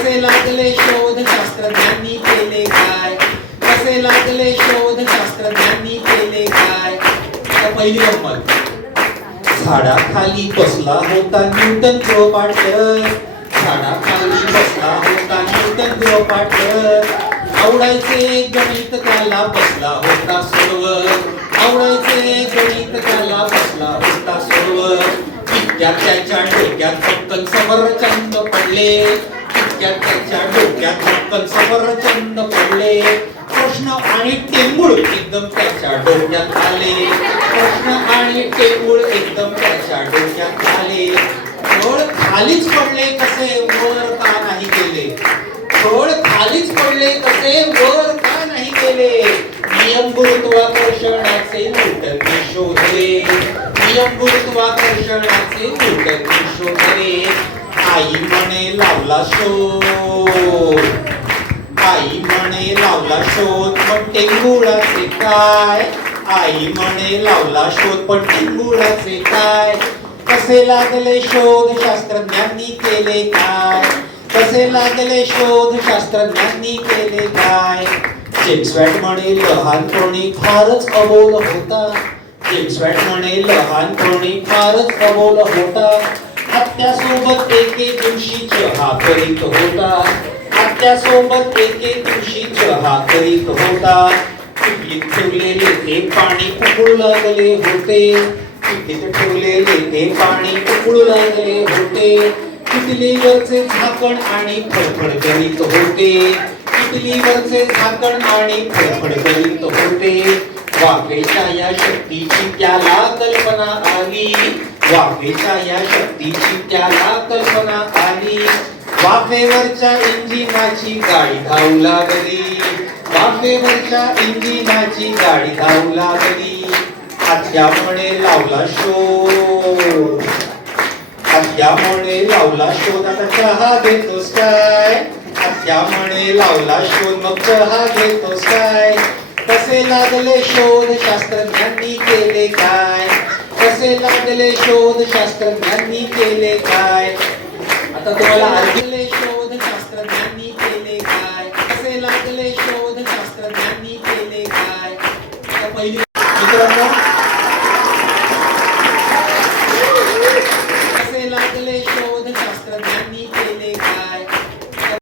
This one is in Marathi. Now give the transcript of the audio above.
कसे लागले शोध शास्त्रज्ञांनी केले काय? कसे लागले शोध शास्त्रज्ञांनी केले काय? आता पहिली गंमत झाडाखाली बसला होता न्यूटन गृहपाठ झाडाखाली बसला होता न्यूटन गृहपाठ आवडायचे गणित त्याला बसला होता सर्व. आवडायचे गणित त्याला बसला होता सर्व. इतक्या त्याच्या डोक्यात पटकन समरचंद पडले. इतक्यात त्याच्या डोक्यात कंसवरचंद पडले प्रश्न आणि टेंबूळ एकदम त्याच्या डोक्यात आले प्रश्न आणि टेंबूळ एकदम त्याच्या डोक्यात आले थोड खालीच पडले कसे वर का नाही केले थोड खालीच पडले कसे वर का नाही केले नियम गुरुत्वाकर्षणाचे न्यूटनने शोधले. नियम गुरुत्वाकर्षणाचे न्यूटनने शोधले. आई म्हणे लावला शोध. आई म्हणे लावला शोध पण टेंगुळाचे काय? आई म्हणे लावला शोध पण टेंगुळाचे काय? कसे लागले शोध? शास्त्रज्ञांनी केले काय? कसे लागले शोध? शास्त्रज्ञांनी केले काय? जेम्स वॅट म्हणे लहानपणी फारच अबोल होता. जेम्स वॅट म्हणे लहानपणी फारच अबोल होता. आत्यासोबत एके दिवशी चहा करीत होता. आत्यासोबत एके दिवशी चहा करीत होता. चुकीत ठेवलेले ते पाणी उकळू लागले होते. चुकीत ठेवलेले ते पाणी उकळू लागले होते. किटलीवरचे झाकण आणि फडफड करीत होते. किटलीवरचे झाकण आणि फडफड करीत होते. वाकेच्या या शक्तीची त्याला कल्पना आली. वाफेच्या या शक्तीची त्याला कल्पना आली. वाफेवरच्या इंजिनाची गाडी धावू लागली. वाफेवरच्या इंजिनाची गाडी धावू लागली. आत्यामुळे लावला शोध. आत्यामुळे लावला शोध. आता चहा देतोस काय? आत्यामुळे लावला शोध. मग चहा घेतोस काय? कसे लागले शोध? शास्त्रज्ञांनी केले काय? कसे लागले शोध शास्त्रज्ञांनी केले काय? आता तुम्हाला अर्जुले शोध शास्त्रज्ञांनी केले काय? कसे लागले शोध शास्त्रज्ञांनी केले काय? पहिली मित्रांनो